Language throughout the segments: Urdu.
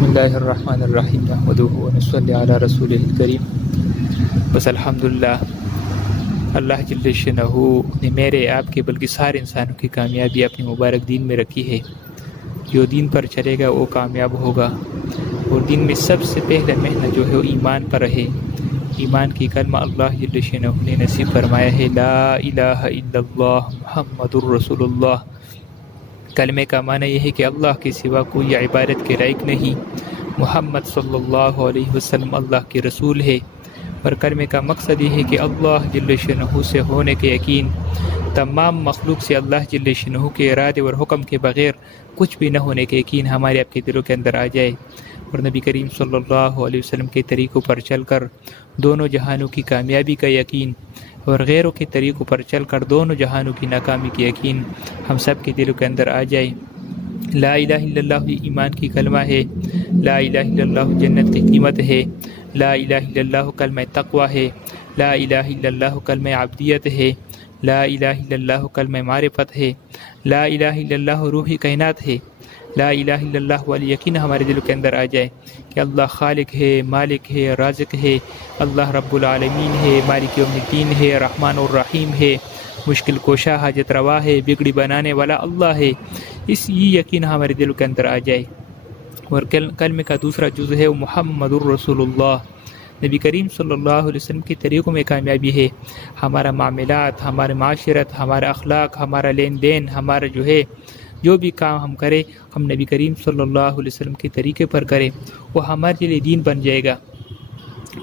بسم اللہ الرحمن الرحیم نحمدہ ونصلی علی رسولہ الکریم. بس الحمدللہ اللہ جل شانہ نے میرے آپ کے بلکہ سارے انسانوں کی کامیابی اپنی مبارک دین میں رکھی ہے. جو دین پر چلے گا وہ کامیاب ہوگا، اور دین میں سب سے پہلا محنت جو ہے وہ ایمان پر ہے. ایمان کی کلمہ اللہ جل شانہ نے نصیب فرمایا ہے، لا الہ الا اللہ محمد الرسول اللہ. کلمے کا معنی یہ ہے کہ اللہ کے سوا کوئی عبادت کے لائق نہیں، محمد صلی اللہ علیہ وسلم اللہ کے رسول ہے. اور کلمے کا مقصد یہ ہے کہ اللہ جل شانہ سے ہونے کے یقین، تمام مخلوق سے اللہ جل شانہ کے ارادے اور حکم کے بغیر کچھ بھی نہ ہونے کے یقین ہمارے آپ کے دلوں کے اندر آ جائے، اور نبی کریم صلی اللہ علیہ وسلم کے طریقوں پر چل کر دونوں جہانوں کی کامیابی کا یقین، اور غیروں کے طریقوں پر چل کر دونوں جہانوں کی ناکامی کی یقین ہم سب کے دلوں کے اندر آ جائے. لا الہ الا اللہ ایمان کی کلمہ ہے، لا الہ الا اللہ جنت کی قیمت ہے، لا الہ الا اللہ کلمہ تقوی ہے، لا الہ الا اللہ کلمہ عبدیت ہے، لا الہ الا اللہ کلمہ معرفت ہے، لا الہ الا اللہ روح کائنات ہے. لا الہ الا اللہ والی یقین ہمارے دلوں کے اندر آ جائے کہ اللہ خالق ہے، مالک ہے، رازق ہے، اللہ رب العالمین ہے، مالک یوم الدین ہے، رحمان الرحیم ہے، مشکل کوشا حاجت روا ہے، بگڑی بنانے والا اللہ ہے. یہ یقین ہمارے دلوں کے اندر آ جائے. اور کلمے کا دوسرا جز ہے وہ محمد الرسول اللہ. نبی کریم صلی اللہ علیہ وسلم کے طریقوں میں کامیابی ہے. ہمارا معاملات، ہمارے معاشرت، ہمارا اخلاق، ہمارا لین دین، ہمارا جو بھی کام ہم کریں، ہم نبی کریم صلی اللہ علیہ وسلم کے طریقے پر کریں، وہ ہمارے لیے دین بن جائے گا.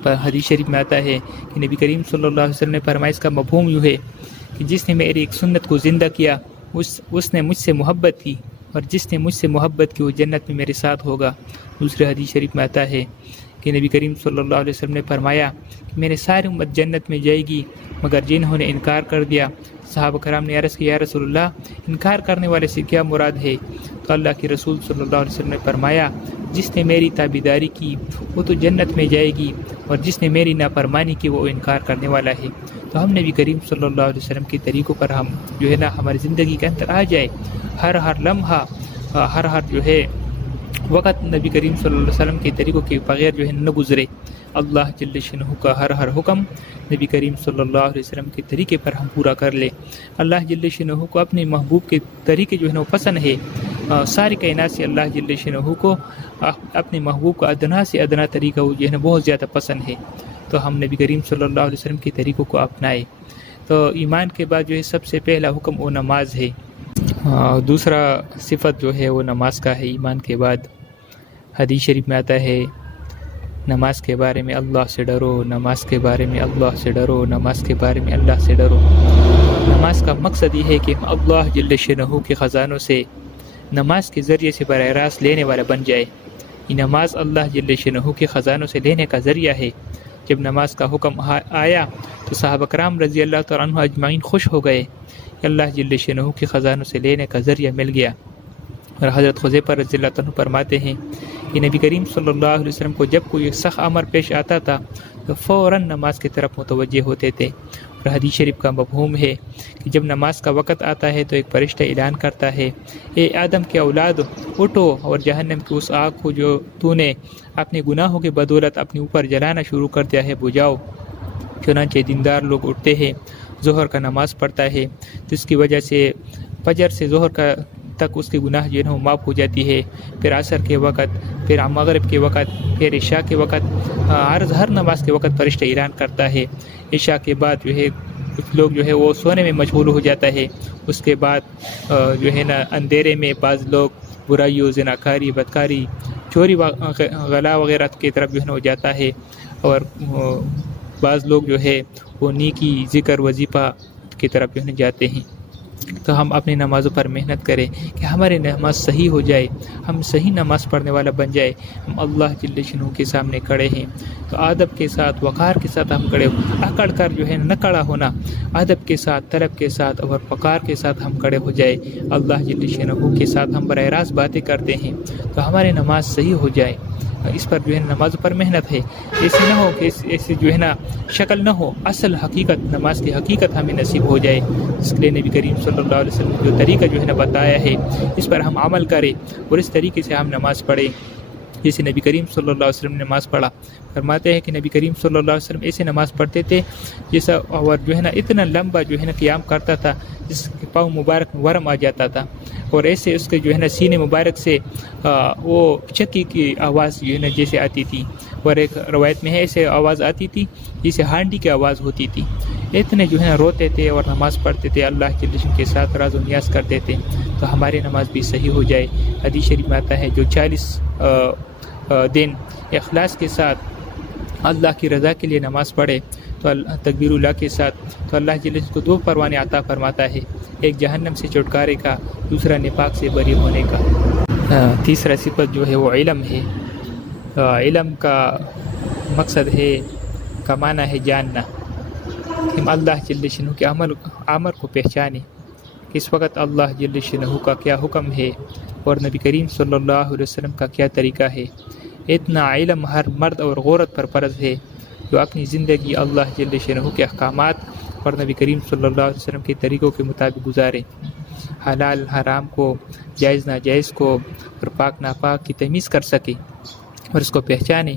پر حدیث شریف میں آتا ہے کہ نبی کریم صلی اللہ علیہ وسلم نے فرمایا، اس کا مفہوم یوں ہے کہ جس نے میری ایک سنت کو زندہ کیا اس نے مجھ سے محبت کی، اور جس نے مجھ سے محبت کی وہ جنت میں میرے ساتھ ہوگا. دوسرے حدیث شریف میں آتا ہے کہ نبی کریم صلی اللہ علیہ وسلم نے فرمایا کہ میرے ساری امت جنت میں جائے گی مگر جنہوں نے انکار کر دیا. صحابہ کرام نے عرض کیا، یا رسول اللہ انکار کرنے والے سے کیا مراد ہے؟ تو اللہ کے رسول صلی اللہ علیہ وسلم نے فرمایا، جس نے میری تابعداری کی وہ تو جنت میں جائے گی، اور جس نے میری نافرمانی کی وہ انکار کرنے والا ہے. تو ہم نبی کریم صلی اللہ علیہ وسلم کے طریقوں پر ہم ہماری زندگی کے اندر آ جائے، ہر لمحہ، ہر وقت نبی کریم صلی اللہ علیہ وسلم کے طریقوں کے بغیر نہ گزرے. اللہ جل شانہ کا ہر حکم نبی کریم صلی اللہ علیہ وسلم کے طریقے پر ہم پورا کر لے. اللہ جل شانہ کو اپنے محبوب کے طریقے وہ پسند ہے. ساری کائنات سے اللہ جل شانہ کو اپنے محبوب کا ادنا سے ادنا طریقہ وہ بہت زیادہ پسند ہے. تو ہم نبی کریم صلی اللہ علیہ وسلم کے طریقوں کو اپنائے. تو ایمان کے بعد سب سے پہلا حکم وہ نماز ہے. دوسرا صفت وہ نماز کا ہے. ایمان کے بعد حدیث شریف میں آتا ہے، نماز کے بارے میں اللہ سے ڈرو، نماز کے بارے میں اللہ سے ڈرو، نماز کے بارے میں اللہ سے ڈرو. نماز کا مقصد یہ ہے کہ اللہ جل شانہ کے خزانوں سے نماز کے ذریعے سے براہ راست لینے والا بن جائے. یہ نماز اللہ جل شانہ کے خزانوں سے لینے کا ذریعہ ہے. جب نماز کا حکم آیا تو صحابہ کرام رضی اللہ تعالیٰ عنہ اجمعین خوش ہو گئے کہ اللہ جل شانہ کے خزانوں سے لینے کا ذریعہ مل گیا. اور حضرت حذیفہ رضی اللہ عنہ فرماتے ہیں کہ نبی کریم صلی اللہ علیہ وسلم کو جب کوئی سخت امر پیش آتا تھا تو فوراً نماز کی طرف متوجہ ہوتے تھے. اور حدیث شریف کا مفہوم ہے کہ جب نماز کا وقت آتا ہے تو ایک فرشتہ اعلان کرتا ہے، اے آدم کے اولاد اٹھو، اور جہنم کی اس آگ کو جو تو نے اپنے گناہوں کے بدولت اپنے اوپر جلانا شروع کر دیا ہے بجھاؤ. چنانچہ دیندار لوگ اٹھتے ہیں، ظہر کا نماز پڑھتا ہے، جس کی وجہ سے فجر سے ظہر تک اس کے گناہ معاف ہو جاتی ہے. پھر عصر کے وقت، پھر مغرب کے وقت، پھر عشاء کے وقت، ہر نماز کے وقت فرشتہ اعلان کرتا ہے. عشاء کے بعد کچھ لوگ وہ سونے میں مشغول ہو جاتا ہے. اس کے بعد اندھیرے میں بعض لوگ برائیوں، زناکاری، بدکاری، چوری، غلا وغیرہ کی طرف ہو جاتا ہے. اور بعض لوگ وہ نیکی، ذکر، وظیفہ کی طرف جاتے ہیں. تو ہم اپنی نمازوں پر محنت کریں کہ ہماری نماز صحیح ہو جائے، ہم صحیح نماز پڑھنے والا بن جائے. ہم اللہ جل شانہ کے سامنے کھڑے ہیں تو ادب کے ساتھ، وقار کے ساتھ ہم کھڑے ہو، اکڑ کر نہ کھڑا ہونا، ادب کے ساتھ، طلب کے ساتھ اور وقار کے ساتھ ہم کھڑے ہو جائے. اللہ جل شانہ کے ساتھ ہم براہ راست باتیں کرتے ہیں تو ہماری نماز صحیح ہو جائے. اس پر نماز پر محنت ہے. ایسے نہ ہو کہ ایسے شکل نہ ہو، اصل حقیقت، نماز کی حقیقت ہمیں نصیب ہو جائے. اس کے لیے نبی کریم صلی اللہ علیہ وسلم جو طریقہ بتایا ہے اس پر ہم عمل کریں اور اس طریقے سے ہم نماز پڑھیں. جیسے نبی کریم صلی اللہ علیہ وسلم نے نماز پڑھا. فرماتے ہیں کہ نبی کریم صلی اللہ علیہ وسلم ایسے نماز پڑھتے تھے جیسا اور جو ہے نا اتنا لمبا جو ہے نا قیام کرتا تھا جس کے پاؤں مبارک میں ورم آ جاتا تھا, اور ایسے اس کے جو ہے نا سینے مبارک سے وہ چکی کی آواز جو ہے نا جیسے آتی تھی, اور ایک روایت میں ہے ایسے آواز آتی تھی جیسے ہانڈی کی آواز ہوتی تھی. اتنے جو ہے نا روتے تھے اور نماز پڑھتے تھے, اللہ کے جل کے ساتھ راز و نیاز کرتے تھے تو ہماری نماز بھی صحیح ہو جائے. حدیث شریف میں آتا ہے جو 40 دن اخلاص کے ساتھ اللہ کی رضا کے لیے نماز پڑھے تو تکبیر اللہ کے ساتھ, تو اللہ جل کو 2 پروانے عطا فرماتا ہے, ایک جہنم سے چھٹکارے کا, دوسرا نفاق سے بری ہونے کا. تیسرا صفت جو ہے وہ علم ہے. علم کا مقصد ہے, کا معنی ہے جاننا. ہم اللہ جل شانہ کے عمل کو پہچانے, اس وقت اللہ جل شانہ کا کیا حکم ہے اور نبی کریم صلی اللہ علیہ وسلم کا کیا طریقہ ہے. اتنا علم ہر مرد اور عورت پر فرض ہے جو اپنی زندگی اللہ جل شانہ کے احکامات اور نبی کریم صلی اللہ علیہ وسلم کے طریقوں کے مطابق گزارے. حلال حرام کو, جائز ناجائز کو اور پاک ناپاک کی تمیز کر سکے اور اس کو پہچانے.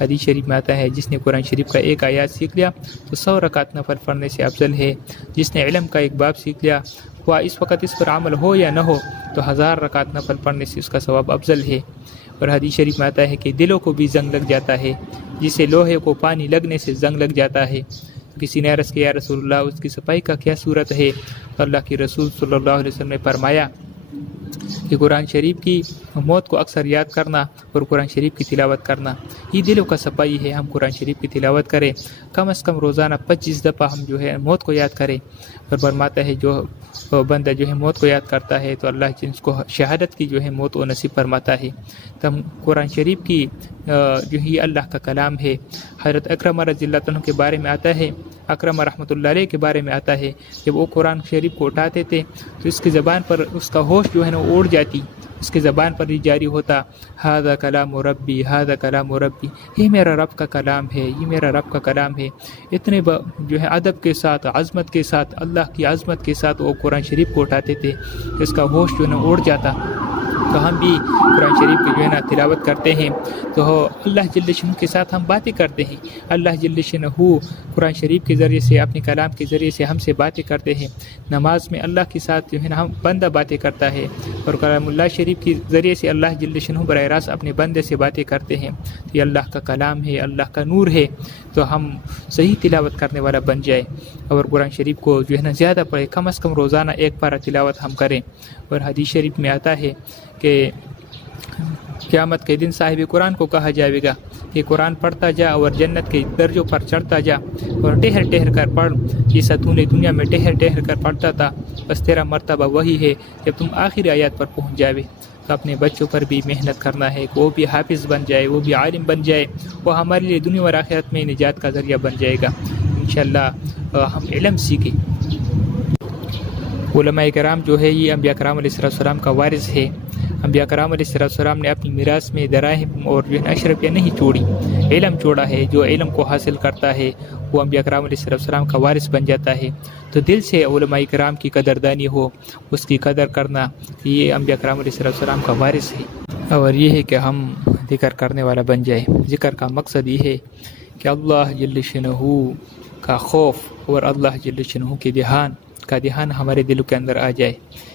حدیث شریف میں آتا ہے جس نے قرآن شریف کا ایک آیات سیکھ لیا تو 100 رکعت نفل پڑھنے سے افضل ہے. جس نے علم کا ایک باب سیکھ لیا ہوا اس وقت اس پر عمل ہو یا نہ ہو تو 1000 رکعت نفل پڑھنے سے اس کا ثواب افضل ہے. اور حدیث شریف میں آتا ہے کہ دلوں کو بھی زنگ لگ جاتا ہے جسے لوہے کو پانی لگنے سے زنگ لگ جاتا ہے. کسی نے عرض کیا یا رسول اللہ اس کی صفائی کا کیا صورت ہے؟ تو اللہ کے رسول صلی اللہ علیہ وسلم نے فرمایا کہ قرآن شریف کی موت کو اکثر یاد کرنا اور قرآن شریف کی تلاوت کرنا یہ دلوں کا صفائی ہے. ہم قرآن شریف کی تلاوت کریں, کم از کم روزانہ 25 دفعہ ہم جو ہے موت کو یاد کریں. اور فرماتا ہے جو بندہ جو ہے موت کو یاد کرتا ہے تو اللہ جس کو شہادت کی جو ہے موت و نصیب فرماتا ہے. تو ہم قرآن شریف کی جو ہے اللہ کا کلام ہے. حضرت اکرم رضی اللہ عنہ کے بارے میں آتا ہے, اکرم رحمۃ اللہ علیہ کے بارے میں آتا ہے جب وہ قرآن شریف کو اٹھاتے تھے تو اس کی زبان پر اس کا ہوش جو ہے نا اڑ جاتی, اس کی زبان پر ہی جاری ہوتا ھذا کلام ربی ھذا کلام ربی, یہ میرا رب کا کلام ہے, یہ میرا رب کا کلام ہے. اتنے جو ہے ادب کے ساتھ, عظمت کے ساتھ, اللہ کی عظمت کے ساتھ وہ قرآن شریف کو اٹھاتے تھے کہ اس کا ہوش جو ہے نا اڑ جاتا. تو ہم بھی قرآن شریف کی جو ہے نا تلاوت کرتے ہیں تو اللہ جل شانہ کے ساتھ ہم باتیں کرتے ہیں. اللہ جل شانہ قرآن شریف کے ذریعے سے, اپنے کلام کے ذریعے سے ہم سے باتیں کرتے ہیں. نماز میں اللہ کے ساتھ جو ہے نا ہم بندہ باتیں کرتا ہے اور کلام اللہ شریف کے ذریعے سے اللہ جل شانہ براہ راست اپنے بندے سے باتیں کرتے ہیں. یہ اللہ کا کلام ہے, اللہ کا نور ہے. تو ہم صحیح تلاوت کرنے والا بن جائے اور قرآن شریف کو جو ہے نا زیادہ پڑھے, کم از کم روزانہ 1 پارہ تلاوت ہم کریں. اور حدیث شریف میں آتا ہے کہ قیامت کے دن صاحب قرآن کو کہا جائے گا کہ قرآن پڑھتا جا اور جنت کے درجوں پر چڑھتا جا اور ٹہر ٹہر کر پڑھ جیسا تو نے دنیا میں ٹہر ٹہر کر پڑھتا تھا, بس تیرا مرتبہ وہی ہے جب تم آخری آیات پر پہنچ جاوے. تو اپنے بچوں پر بھی محنت کرنا ہے کہ وہ بھی حافظ بن جائے, وہ بھی عالم بن جائے, وہ ہمارے لیے دنیا اور آخرت میں نجات کا ذریعہ بن جائے گا. انشاءاللہ ہم علم سیکھیں. علماء کرام جو ہے یہ انبیاء کرام علیہ السلام کا وارث ہے. انبیاء کرام علیہ السلام نے اپنی میراث میں دراہم اور جو ہے اشرفیہ نہیں چھوڑی, علم چھوڑا ہے. جو علم کو حاصل کرتا ہے وہ انبیاء کرام علیہ السلام کا وارث بن جاتا ہے. تو دل سے علماء کرام کی قدردانی ہو, اس کی قدر کرنا, یہ انبیاء کرام علیہ السلام کا وارث ہے. اور یہ ہے کہ ہم ذکر کرنے والا بن جائے. ذکر کا مقصد یہ ہے کہ اللہ جل شانہ کا خوف اور اللہ جل شانہ کے دھیان ہمارے دلوں کے اندر آ جائے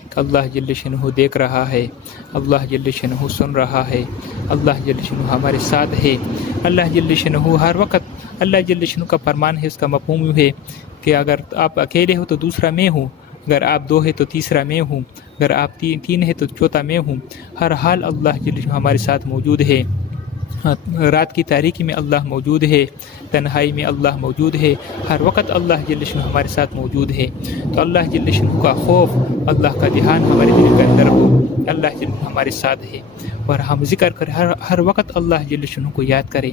کہ اللہ جل شانہ دیکھ رہا ہے, اللہ جل شانہ سن رہا ہے, اللہ جل شانہ ہمارے ساتھ ہے. اللہ جل شانہ ہر وقت, اللہ جل شانہ کا فرمان ہے, اس کا مفہوم ہے کہ اگر آپ اکیلے ہو تو دوسرا میں ہوں, اگر آپ 2 ہے تو تیسرا میں ہوں, اگر آپ 3 ہے تو چوتھا میں ہوں. ہر حال اللہ جل شانہ ہمارے ساتھ موجود ہے. رات کی تاریکی میں اللہ موجود ہے, تنہائی میں اللہ موجود ہے, ہر وقت اللہ جل شانہ ہمارے ساتھ موجود ہے. تو اللہ جل شانہ کا خوف, اللہ کا دھیان ہمارے دل کے اندر ہو, اللہ جل شانہ ہمارے ساتھ ہے. اور ہم ذکر کریں, ہر وقت اللہ جل شانہ کو یاد کریں,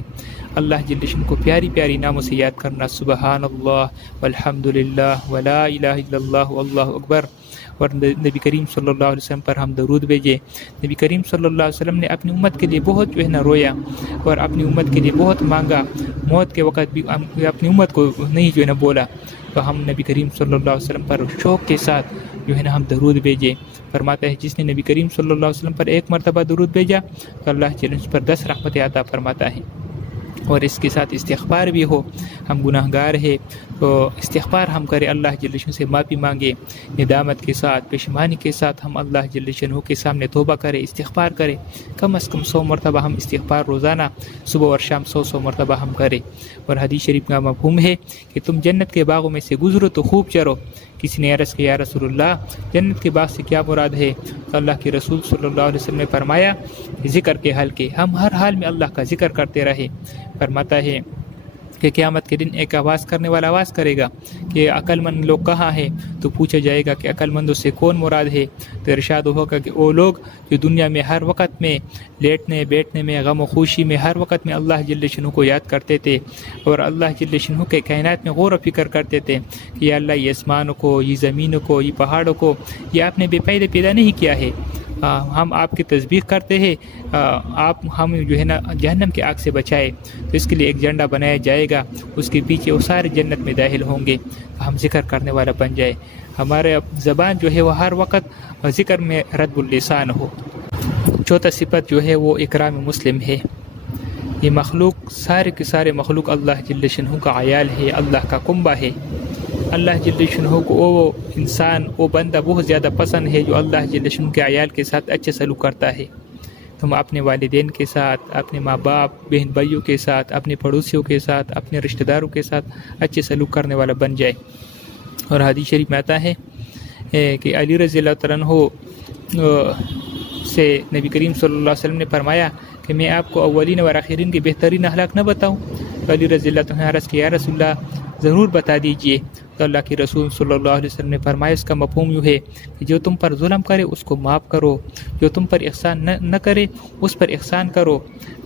اللہ جل شانہ کو پیاری پیاری ناموں سے یاد کرنا, سبحان اللہ والحمد للہ ولا الہ الا اللہ واللہ اکبر. اور نبی کریم صلی اللہ علیہ وسلم پر ہم درود بھیجیں. نبی کریم صلی اللہ علیہ وسلم نے اپنی امت کے لیے بہت جو ہے نا رویا اور اپنی امت کے لیے بہت مانگا. موت کے وقت بھی اپنی امت کو نہیں جو ہے نا بولا, تو ہم نبی کریم صلی اللہ علیہ وسلم پر شوق کے ساتھ جو ہے نا ہم درود بھیجیں۔ فرماتا ہے جس نے نبی کریم صلی اللہ علیہ وسلم پر ایک مرتبہ درود بھیجا تو اللہ جل اس پر 10 رحمتیں عطا فرماتا ہے۔ اور اس کے ساتھ استغفار بھی ہو، ہم گناہ گار ہے تو استغفار ہم کریں، اللہ جل شانہ سے معافی مانگے، ندامت کے ساتھ، پشیمانی کے ساتھ ہم اللہ جل شانہ کے سامنے توبہ کریں، استغفار کریں، کم از کم 100 مرتبہ ہم استغفار روزانہ صبح اور شام 100 مرتبہ ہم کریں۔ اور حدیث شریف کا مفہوم ہے کہ تم جنت کے باغوں میں سے گزرو تو خوب چرو۔ کسی نے عرض کیا یا رسول اللہ جنت کے باغ سے کیا مراد ہے؟ تو اللہ کے رسول صلی اللہ علیہ وسلم نے فرمایا ذکر کے حل کے، ہم ہر حال میں اللہ کا ذکر کرتے رہے۔ فرماتا ہے کہ قیامت کے دن ایک آواز کرنے والا آواز کرے گا کہ عقل مند لوگ کہاں ہیں؟ تو پوچھا جائے گا کہ عقل مندوں سے کون مراد ہے؟ تو ارشاد ہوگا کہ وہ لوگ جو دنیا میں ہر وقت میں لیٹنے بیٹھنے میں غم و خوشی میں ہر وقت میں اللہ جل شانہ کو یاد کرتے تھے اور اللہ جل شانہ کے کائنات میں غور و فکر کرتے تھے کہ یا اللہ یہ آسمانوں کو، یہ زمینوں کو، یہ پہاڑوں کو یہ آپ نے بے پید پیدا نہیں کیا ہے، ہم آپ کی تسبیح کرتے ہیں، آپ ہم جو ہے نا جہنم کی آگ سے بچائے۔ تو اس کے لیے ایک جھنڈا بنایا جائے گا، اس کے پیچھے وہ سارے جنت میں داخل ہوں گے، تو ہم ذکر کرنے والا بن جائے، ہمارے زبان جو ہے وہ ہر وقت ذکر میں رد اللسان ہو۔ چوتھا صفت جو ہے وہ اکرام مسلم ہے۔ یہ مخلوق سارے کے سارے مخلوق اللہ جل شانہ کا عیال ہے، اللہ کا کنبہ ہے۔ اللہ جل شانہ کو وہ انسان وہ بندہ بہت زیادہ پسند ہے جو اللہ جل شانہ کے عیال کے ساتھ اچھے سلوک کرتا ہے۔ تم اپنے والدین کے ساتھ، اپنے ماں باپ، بہن بھائیوں کے ساتھ، اپنے پڑوسیوں کے ساتھ، اپنے رشتہ داروں کے ساتھ اچھے سلوک کرنے والا بن جائے۔ اور حدیث شریف میں آتا ہے کہ علی رضی اللہ تعالیٰ عنہ سے نبی کریم صلی اللہ علیہ وسلم نے فرمایا کہ میں آپ کو اولین و آخرین کے بہترین اخلاق نہ بتاؤں؟ تو علی رضی اللہ تعالیٰ عنہ عرض کیا یا رسول اللہ ضرور بتا دیجئے۔ تو اللہ کے رسول صلی اللہ علیہ وسلم نے فرمایا اس کا مفہوم یوں ہے کہ جو تم پر ظلم کرے اس کو معاف کرو، جو تم پر احسان نہ کرے اس پر احسان کرو،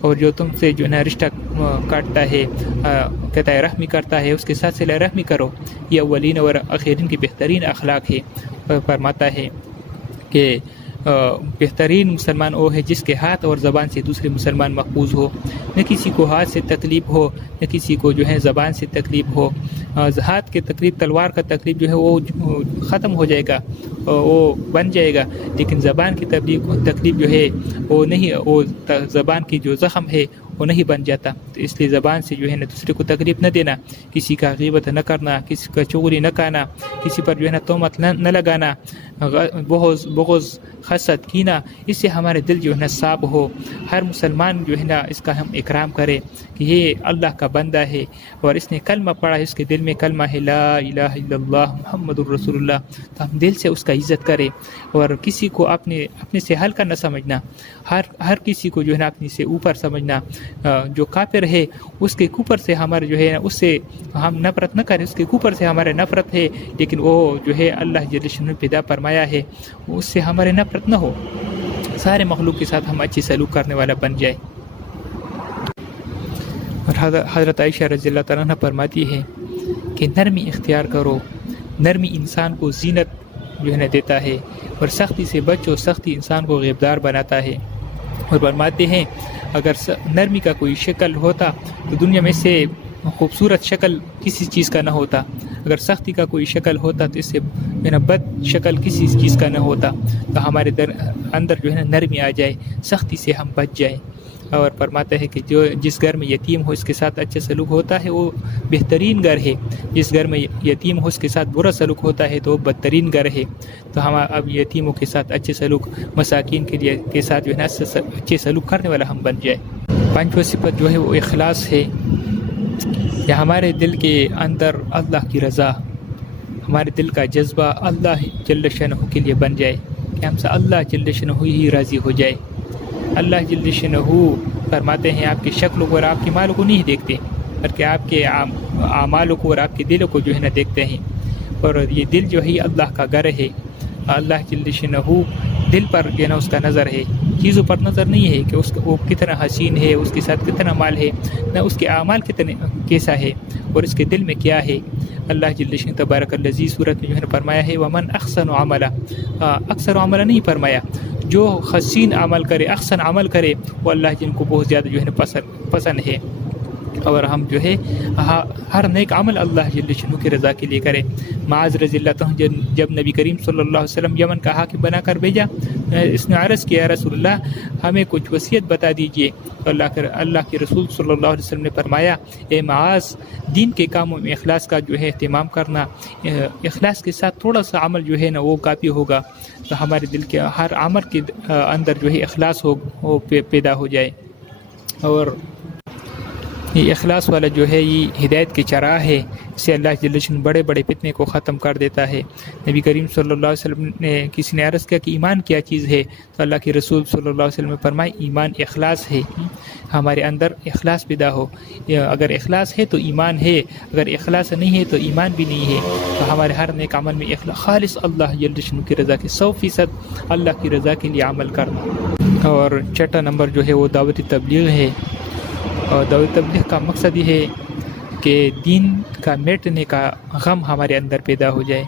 اور جو تم سے جو ہے رشتہ کاٹتا ہے، قطع رحمی کرتا ہے، اس کے ساتھ صلہ رحمی کرو۔ یہ اولین اور آخرین کی بہترین اخلاق ہے۔ فرماتا ہے کہ بہترین مسلمان وہ ہے جس کے ہاتھ اور زبان سے دوسرے مسلمان محفوظ ہو، نہ کسی کو ہاتھ سے تکلیف ہو، نہ کسی کو جو ہے زبان سے تکلیف ہو۔ ہاتھ کے تکلیف، تلوار کا تکلیف جو ہے وہ ختم ہو جائے گا، وہ بن جائے گا، لیکن زبان کی تکلیف جو ہے وہ نہیں، وہ زبان کی جو زخم ہے وہ نہیں بن جاتا۔ تو اس لیے زبان سے جو ہے نا دوسرے کو تکلیف نہ دینا، کسی کا غیبت نہ کرنا، کسی کا چغلی نہ کھانا، کسی پر جو ہے نا تہمت نہ لگانا، بغض، حسد، کینہ، اس سے ہمارے دل جو ہے نا صاف ہو۔ ہر مسلمان جو ہے نا اس کا ہم اکرام کریں کہ یہ اللہ کا بندہ ہے اور اس نے کلمہ پڑھا، اس کے دل میں کلمہ ہے لا الہ الا اللہ محمد الرسول اللہ، تو ہم دل سے اس کا عزت کریں اور کسی کو اپنے سے ہلکا نہ سمجھنا، ہر کسی کو جو ہے نا اپنی سے اوپر سمجھنا۔ جو کافر ہے اس کے اوپر سے ہمارے جو ہے نا اس سے ہم نفرت نہ کریں، اس کے اوپر سے ہمارے نفرت ہے، لیکن وہ جو ہے اللہ جل شانہ نے پیدا فرمایا ہے، اس سے ہمارے نفرت نہ ہو، سارے مخلوق کے ساتھ ہم اچھی سلوک کرنے والا بن جائے۔ اور حضرت عائشہ رضی اللہ تعالیٰ عنہ فرماتی ہے کہ نرمی اختیار کرو، نرمی انسان کو زینت جو ہے نا دیتا ہے، اور سختی سے بچو، سختی انسان کو غیبدار بناتا ہے۔ اور فرماتے ہیں اگر نرمی کا کوئی شکل ہوتا تو دنیا میں سے خوبصورت شکل کسی چیز کا نہ ہوتا، اگر سختی کا کوئی شکل ہوتا تو اس سے بد شکل کسی چیز کا نہ ہوتا۔ تو ہمارے اندر جو ہے نا نرمی آ جائے، سختی سے ہم بچ جائیں۔ اور فرماتا ہے کہ جس گھر میں یتیم ہو اس کے ساتھ اچھا سلوک ہوتا ہے وہ بہترین گھر ہے، جس گھر میں یتیم ہو اس کے ساتھ برا سلوک ہوتا ہے تو وہ بدترین گھر ہے۔ تو ہم اب یتیموں کے ساتھ اچھے سلوک، مساکین کے ساتھ جو ہے نا اچھے سلوک کرنے والا ہم بن جائے۔ پانچواں صفت جو ہے وہ اخلاص ہے، یا ہمارے دل کے اندر اللہ کی رضا، ہمارے دل کا جذبہ اللہ جل شانہ کے لیے بن جائے کہ ہم سے اللہ جل شانہ ہی راضی ہو جائے۔ اللہ جل شانہ فرماتے ہیں آپ کی شکلوں کو اور آپ کی مالوں کو نہیں دیکھتے، بلکہ آپ کے اعمالوں کو اور آپ کے دلوں کو جو ہے نا دیکھتے ہیں۔ اور یہ دل جو ہے اللہ کا گھر ہے، اللہ جل شانہ دل پر جو ہے نا اس کا نظر ہے، چیزوں پر نظر نہیں ہے کہ وہ کتنا حسین ہے، اس کے ساتھ کتنا مال ہے، نہ اس کے اعمال کیسا ہے اور اس کے دل میں کیا ہے۔ اللہ جل شانہ تبارک الذی صورت میں جو ہے نا فرمایا ہے ومن احسن عملا، اکثر عمل نہیں فرمایا، جو حسین عمل کرے، احسن عمل کرے وہ اللہ جن کو بہت زیادہ جو ہے نا پسند ہے۔ اور ہم جو ہے ہر نیک عمل اللہ جل شانہ کی رضا کے لیے کریں۔ معاذ رضی اللہ عنہ جب نبی کریم صلی اللہ علیہ وسلم یمن کا حاکم بنا کر بھیجا، اس نے عرض کیا رسول اللہ ہمیں کچھ وصیت بتا دیجئے۔ اللہ کے رسول صلی اللہ علیہ وسلم نے فرمایا، اے معاذ، دین کے کاموں میں اخلاص کا جو ہے اہتمام کرنا، اخلاص کے ساتھ تھوڑا سا عمل جو ہے نا وہ کافی ہوگا، تو ہمارے دل کے ہر عمل کے اندر جو ہے اخلاص ہو پیدا ہو جائے۔ اور یہ اخلاص والا جو ہے یہ ہدایت کے چراغ ہے، اس سے اللہ جل شانہ بڑے بڑے فتنے کو ختم کر دیتا ہے۔ نبی کریم صلی اللہ علیہ وسلم نے کسی نے عرض کیا کہ ایمان کیا چیز ہے، تو اللہ کے رسول صلی اللہ علیہ وسلم نے فرمایا ایمان اخلاص ہے، ہمارے اندر اخلاص پیدا ہو، اگر اخلاص ہے تو ایمان ہے، اگر اخلاص نہیں ہے تو ایمان بھی نہیں ہے۔ تو ہمارے ہر نیک عمل میں خالص اللہ جل شانہ کی رضا کے 100% اللہ کی رضا کے لیے عمل کرنا۔ اور چھٹا نمبر جو ہے وہ دعوت تبلیغ ہے، اور دعوت تبلیغ کا مقصد یہ ہے کہ دین کا مٹنے کا غم ہمارے اندر پیدا ہو جائے۔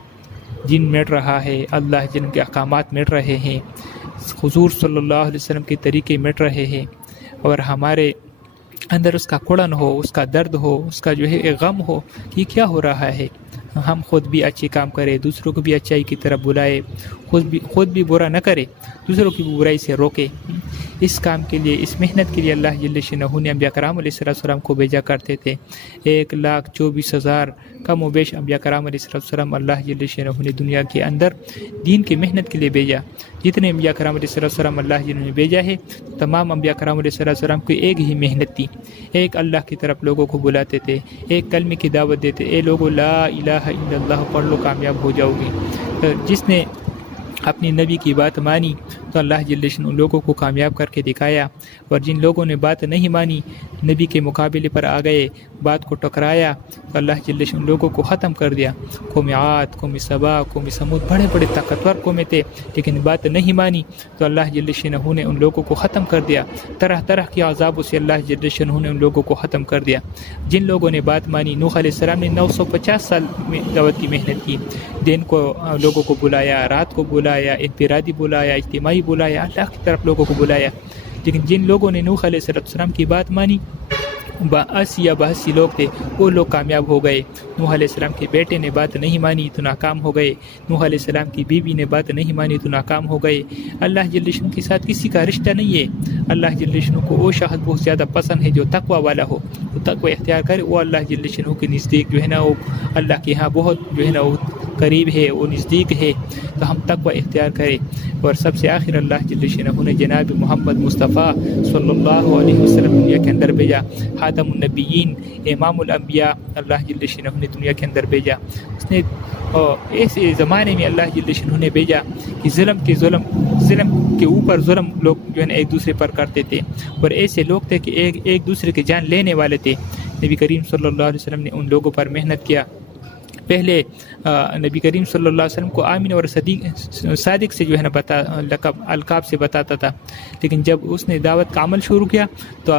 دین مٹ رہا ہے، اللہ جن کے احکامات مٹ رہے ہیں، حضور صلی اللہ علیہ وسلم کے طریقے مٹ رہے ہیں، اور ہمارے اندر اس کا کڑن ہو، اس کا درد ہو، اس کا جو ہے ایک غم ہو کہ کیا ہو رہا ہے، ہم خود بھی اچھے کام کرے، دوسروں کو بھی اچھائی کی طرف بلائے، خود بھی برا نہ کرے، دوسروں کی بھی برائی سے روکے۔ اس کام کے لیے، اس محنت کے لیے اللہ جل شانہ نے انبیاء کرام علیہ السلام کو بھیجا کرتے تھے۔ 1,24,000 کم و بیش انبیاء کرام علیہ السلام اللہ جل شانہ نے دنیا کے اندر دین کی محنت کے لیے بھیجا۔ جتنے انبیاء کرام علیہ السلام اللہ جل نے بھیجا ہے، تمام انبیاء کرام علیہ السلام کی ایک ہی محنت تھی، ایک اللہ کی طرف لوگوں کو بلاتے تھے، ایک کلمے کی دعوت دیتے، اے لوگو لا الہ الا اللہ پڑھ لو کامیاب ہو جاؤ گے۔ جس نے اپنی نبی کی بات مانی تو اللہ جل شانہ ان لوگوں کو کامیاب کر کے دکھایا، اور جن لوگوں نے بات نہیں مانی، نبی کے مقابلے پر آ گئے، بات کو ٹکرایا، تو اللہ جل شانہ ان لوگوں کو ختم کر دیا۔ قوم عاد، قوم سبا، قوم سمود بڑے بڑے طاقتور قومیں تھے، لیکن بات نہیں مانی تو اللہ جل شانہ نے ان لوگوں کو ختم کر دیا۔ طرح طرح کے عذابوں سے اللہ جل شانہ نے ان لوگوں کو ختم کر دیا۔ جن لوگوں نے بات مانی، نوح علیہ السلام نے 950 سال میں دعوت کی محنت کی، دن کو لوگوں کو بلایا، رات کو بلایا، انفرادی بلایا، اجتماعی بلایا، اللہ کی طرف لوگوں کو بلایا۔ لیکن جن لوگوں نے نوح علیہ السلام کی بات مانی، 82 لوگ تھے، وہ لوگ کامیاب ہو گئے۔ نوح علیہ السلام کے بیٹے نے بات نہیں مانی تو ناکام ہو گئے، نوح علیہ السلام کی بیوی نے بات نہیں مانی تو ناکام ہو گئے۔ اللہ جل شانہ کے ساتھ کسی کا رشتہ نہیں ہے۔ اللہ جل شانہ کو وہ شخص بہت زیادہ پسند ہے جو تقوی والا ہو، وہ تقوی اختیار کرے، وہ اللہ جل شانہ کے نزدیک جو ہے نا وہ اللہ کے ہاں بہت جو ہے نا وہ قریب ہے، وہ نزدیک ہے، تو ہم تقوی اختیار کریں۔ اور سب سے آخر اللہ جل شانہ نے جناب محمد مصطفیٰ صلی اللہ علیہ وسلم دنیا کے اندر بھیجا، خاتم النبیین، امام الانبیاء، اللہ جل شانہ نے دنیا کے اندر بھیجا۔ اس نے ایسے زمانے میں اللہ جل شانہ نے بھیجا کہ ظلم کے اوپر ظلم لوگ جو ہے نا ایک دوسرے پر کرتے تھے، اور ایسے لوگ تھے کہ ایک دوسرے کی جان لینے والے تھے۔ نبی کریم صلی اللہ علیہ وسلم نے ان لوگوں پر محنت کیا۔ پہلے نبی کریم صلی اللہ علیہ وسلم کو آمین اور صادق سے جو ہے نا القاب سے بتاتا تھا، لیکن جب اس نے دعوت کا عمل شروع کیا تو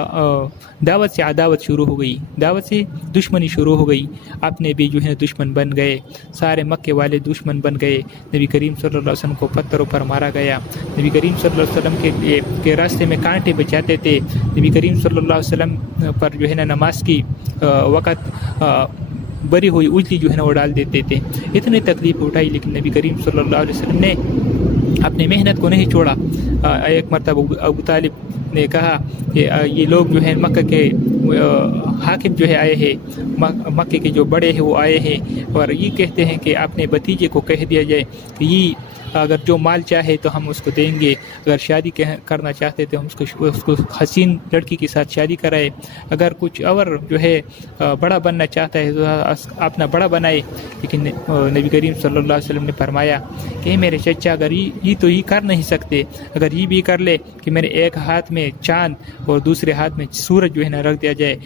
دعوت سے عداوت شروع ہو گئی، دعوت سے دشمنی شروع ہو گئی، اپنے بھی جو ہے دشمن بن گئے، سارے مکے والے دشمن بن گئے۔ نبی کریم صلی اللہ علیہ وسلم کو پتھروں پر مارا گیا، نبی کریم صلی اللہ علیہ وسلم کے راستے میں کانٹے بچاتے تھے، نبی کریم صلی اللہ علیہ وسلم پر جو ہے نا نماز کی وقت بری ہوئی اجلی جو ہے نا وہ ڈال دیتے تھے، اتنی تکلیف اٹھائی، لیکن نبی کریم صلی اللہ علیہ وسلم نے اپنے محنت کو نہیں چھوڑا۔ ایک مرتبہ ابو طالب نے کہا کہ یہ لوگ جو ہیں مکہ کے حاکم جو ہے آئے ہیں، مکے کے جو بڑے ہیں وہ آئے ہیں، اور یہ کہتے ہیں کہ اپنے بھتیجے کو کہہ دیا جائے کہ یہ اگر جو مال چاہے تو ہم اس کو دیں گے، اگر شادی کرنا چاہتے تو ہم اس کو حسین لڑکی کے ساتھ شادی کرائے، اگر کچھ اور جو ہے بڑا بننا چاہتا ہے تو اپنا بڑا بنائے۔ لیکن نبی کریم صلی اللہ علیہ وسلم نے فرمایا کہ میرے چچا اگر یہ تو یہ کر نہیں سکتے، اگر یہ بھی کر لے کہ میرے ایک ہاتھ میں چاند اور دوسرے ہاتھ میں سورج جو ہے نا رکھ دیا جائے،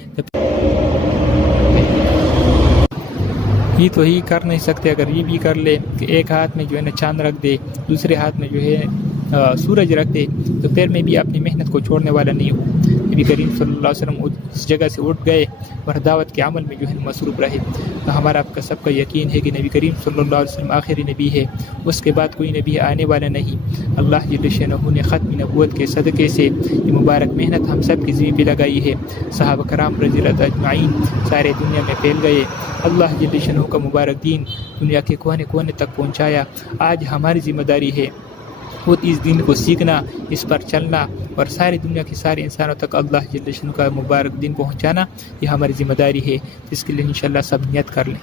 یہ تو ہی کر نہیں سکتے، اگر یہ بھی کر لے کہ ایک ہاتھ میں جو ہے نا چاند رکھ دے، دوسرے ہاتھ میں جو ہے سورج رکھ دے، تو پھر میں بھی اپنی محنت کو چھوڑنے والا نہیں ہوں۔ نبی کریم صلی اللہ علیہ وسلم اس جگہ سے اٹھ گئے اور دعوت کے عمل میں جو ہے مصروف رہے. تو ہمارا آپ کا سب کا یقین ہے کہ نبی کریم صلی اللہ علیہ وسلم آخری نبی ہے، اس کے بعد کوئی نبی آنے والا نہیں. اللہ جل شانہ نے ختم نبوت کے صدقے سے یہ مبارک محنت ہم سب کی ذمہ پہ لگائی ہے. صحابہ کرام رضی اللہ اجمعین سارے دنیا میں پھیل گئے. اللہ جل شانہ کا مبارک دین دنیا کے کونے کونے تک پہنچایا. آج ہماری ذمہ داری ہے خود اس دین کو سیکھنا، اس پر چلنا اور ساری دنیا کے سارے انسانوں تک اللہ جل شانہ کا مبارک دین پہنچانا. یہ ہماری ذمہ داری ہے، اس کے لیے انشاءاللہ سب نیت کر لیں.